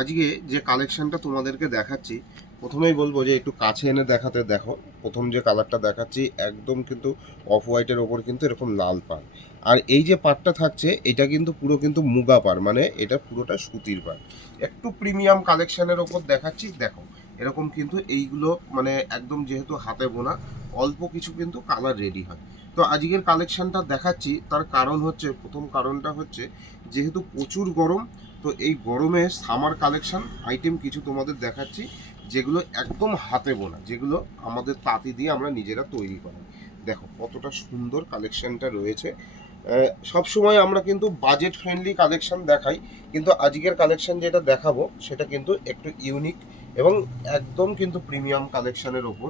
আজকে যে কালেকশনটা তোমাদেরকে দেখাচ্ছি, প্রথমেই বলব যে একটু কাছে এনে দেখাতে দেখো। প্রথম যে কালারটা দেখাচ্ছি, একদম কিন্তু অফ হোয়াইটের ওপর কিন্তু এরকম লাল পাড়। আর এই যে পাড়টা থাকছে, এটা কিন্তু পুরো কিন্তু মুগা পাড় মানে এটা পুরোটা সুতির পাড়। একটু প্রিমিয়াম কালেকশনের ওপর দেখাচ্ছি, দেখো। এরকম কিন্তু এইগুলো মানে একদম যেহেতু হাতে বোনা, অল্প কিছু কিন্তু কালার রেডি হয়। তো আজকের কালেকশনটা দেখাচ্ছি, তার কারণ হচ্ছে, প্রথম কারণটা হচ্ছে, যেহেতু প্রচুর গরম তো এই গরমে সামার কালেকশন আইটেম কিছু তোমাদের দেখাচ্ছি, যেগুলো একদম হাতে বোনা, যেগুলো আমাদের তাঁতি দিয়ে আমরা নিজেরা তৈরি করি। দেখো কতটা সুন্দর কালেকশনটা রয়েছে। সব সময় আমরা কিন্তু বাজেট ফ্রেন্ডলি কালেকশন দেখাই, কিন্তু আজকের কালেকশন যেটা দেখাবো, সেটা কিন্তু একটু ইউনিক এবং একদম কিন্তু প্রিমিয়াম কালেকশনের ওপর।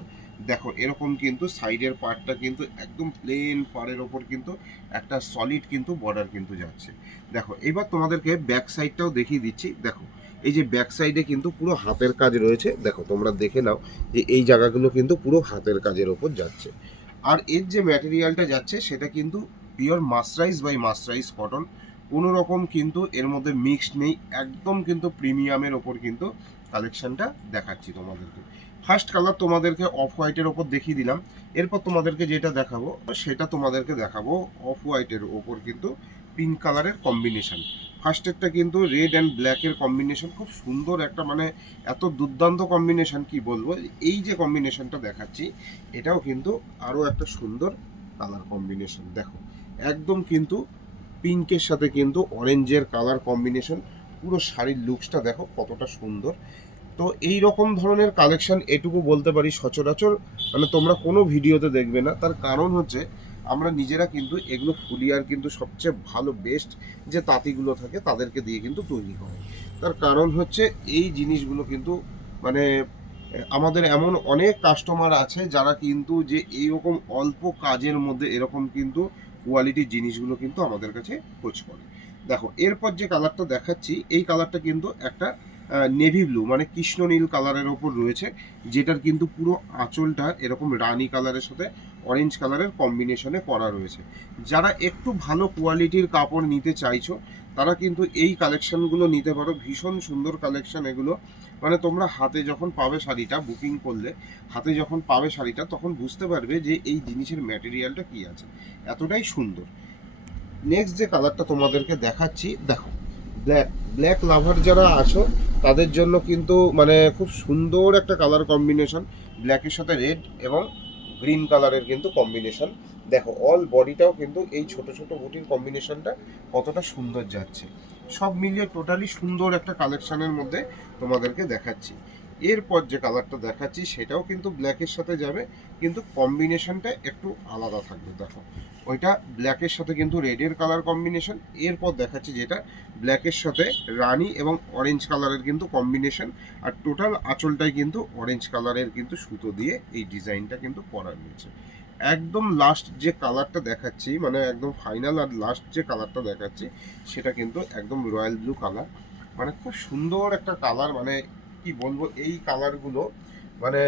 দেখো, এরকম কিন্তু সাইডের পার্টটা কিন্তু একদম প্লেন পাড়ের ওপর কিন্তু একটা সলিড কিন্তু বর্ডার কিন্তু যাচ্ছে। দেখো, এবার তোমাদেরকে ব্যাক সাইডটাও দেখিয়ে দিচ্ছি। দেখো, এই যে ব্যাক সাইডে কিন্তু পুরো হাতের কাজ রয়েছে। দেখো, তোমরা দেখে নাও যে এই জায়গাগুলো কিন্তু পুরো হাতের কাজের ওপর যাচ্ছে। আর এর যে ম্যাটেরিয়ালটা যাচ্ছে, সেটা কিন্তু pure mercerised by mercerised cotton কোনো রকম কিন্তু এর মধ্যে মিক্সড নেই, একদম কিন্তু প্রিমিয়ামের ওপর কিন্তু কালেকশনটা দেখাচ্ছি তোমাদেরকে। ফার্স্ট কালার তোমাদেরকে অফ হোয়াইটের ওপর দেখিয়ে দিলাম। এরপর তোমাদেরকে যেটা দেখাবো, সেটা তোমাদেরকে দেখাবো অফ হোয়াইটের ওপর কিন্তু পিঙ্ক কালারের কম্বিনেশন ফার্স্টেরটা কিন্তু রেড অ্যান্ড ব্ল্যাকের কম্বিনেশন খুব সুন্দর একটা মানে এত দুর্দান্ত কম্বিনেশন কি বলব? এই যে কম্বিনেশনটা দেখাচ্ছি, এটাও কিন্তু আরও একটা সুন্দর কালার কম্বিনেশন দেখো। একদম কিন্তু পিঙ্কের সাথে কিন্তু অরেঞ্জের কালার কম্বিনেশন পুরো শাড়ির লুকসটা দেখো কতটা সুন্দর। তো এই রকম ধরনের কালেকশন এটুকু বলতে পারি সচরাচর মানে তোমরা কোনো ভিডিওতে দেখবে না। তার কারণ হচ্ছে, আমরা নিজেরা কিন্তু এগুলো ফুলিয়ার কিন্তু সবচেয়ে ভালো বেস্ট যে তাঁতিগুলো থাকে, তাদেরকে দিয়ে কিন্তু তৈরি হয় তার কারণ হচ্ছে, এই জিনিসগুলো কিন্তু মানে আমাদের এমন অনেক কাস্টমার আছে যারা কিন্তু যে এইরকম অল্প কাজের মধ্যে এরকম কিন্তু কোয়ালিটির জিনিসগুলো কিন্তু আমাদের কাছে খোঁজ করে। দেখো, এরপর যে কালারটা দেখাচ্ছি, এই কালারটা কিন্তু একটা নেভি ব্লু মানে কৃষ্ণ নীল কালারের ওপর রয়েছে, যেটার কিন্তু পুরো আঁচলটা এরকম রানি কালারের সাথে অরেঞ্জ কালারের কম্বিনেশনে করা রয়েছে। যারা একটু ভালো কোয়ালিটির কাপড় নিতে চাইছো, তারা কিন্তু এই কালেকশানগুলো নিতে পারো, ভীষণ সুন্দর কালেকশান এগুলো। মানে তোমরা হাতে যখন পাবে শাড়িটা বুকিং করলে, হাতে যখন পাবে শাড়িটা, তখন বুঝতে পারবে যে এই জিনিসের ম্যাটেরিয়ালটা কি আছে। এতটাই সুন্দর। নেক্সট যে কালারটা তোমাদেরকে দেখাচ্ছি, দেখো ব্ল্যাক ব্ল্যাক লাভার যারা আছো তাদের জন্য কিন্তু মানে খুব সুন্দর একটা কালার কম্বিনেশন ব্ল্যাকের সাথে রেড এবং গ্রিন কালারের কিন্তু কম্বিনেশন দেখো অল বডিটাও কিন্তু এই ছোট ছোট বুটির কম্বিনেশনটা কতটা সুন্দর যাচ্ছে। সব মিলিয়ে টোটালি সুন্দর একটা কালেকশানের মধ্যে তোমাদেরকে দেখাচ্ছি। এরপর যে কালারটা দেখাচ্ছি সেটাও কিন্তু ব্ল্যাকের সাথে যাবে, কিন্তু কম্বিনেশনটা একটু আলাদা থাকবে, দেখো। ওইটা ব্ল্যাকের সাথে কিন্তু রেডের কালার কম্বিনেশন এরপর দেখাচ্ছি যেটা ব্ল্যাকের সাথে রানি এবং অরেঞ্জ কালারের কিন্তু কম্বিনেশন আর টোটাল আঁচলটাই কিন্তু অরেঞ্জ কালারের কিন্তু সুতো দিয়ে এই ডিজাইনটা কিন্তু করা রয়েছে একদম লাস্ট যে কালারটা দেখাচ্ছি মানে একদম ফাইনাল আর লাস্ট যে কালারটা দেখাচ্ছি, সেটা কিন্তু একদম রয়্যাল ব্লু কালার মানে খুব সুন্দর একটা কালার মানে কি বলব, এই কালারগুলো মানে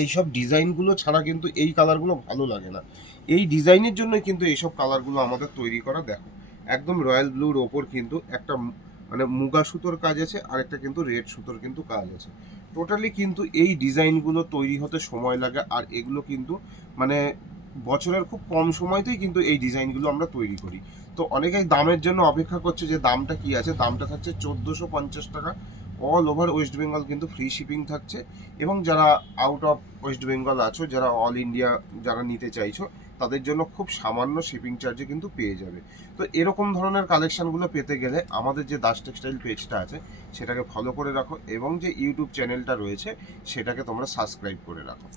এইসব ডিজাইনগুলো ছাড়া কিন্তু এই কালারগুলো ভালো লাগে না। এই ডিজাইনের জন্যই কিন্তু এইসব কালারগুলো আমাদের তৈরি করা দেখো। একদম রয়্যাল ব্লুর ওপর কিন্তু একটা মানে মুগা সুতোর কাজ আছে, আর একটা কিন্তু রেড সুতোর কিন্তু কাজ আছে। টোটালি কিন্তু এই ডিজাইনগুলো তৈরি হতে সময় লাগে, আর এগুলো কিন্তু মানে বছরের খুব কম সময়তেই কিন্তু এই ডিজাইনগুলো আমরা তৈরি করি। তো অনেকেই দামের জন্য অপেক্ষা করছে যে দামটা কি আছে? দামটা থাকছে চোদ্দোশো পঞ্চাশ টাকা। অল ওভার ওয়েস্ট বেঙ্গল কিন্তু ফ্রি শিপিং থাকছে। এবং যারা আউট অফ ওয়েস্ট বেঙ্গল আছো, যারা অল ইন্ডিয়া যারা নিতে চাইছো, তাদের জন্য খুব সামান্য শিপিং চার্জে কিন্তু পেয়ে যাবে। তো এরকম ধরনের কালেকশানগুলো পেতে গেলে আমাদের যে দাস টেক্সটাইল পেজটা আছে, সেটাকে ফলো করে রাখো এবং যে ইউটিউব চ্যানেলটা রয়েছে, সেটাকে তোমরা সাবস্ক্রাইব করে রাখো।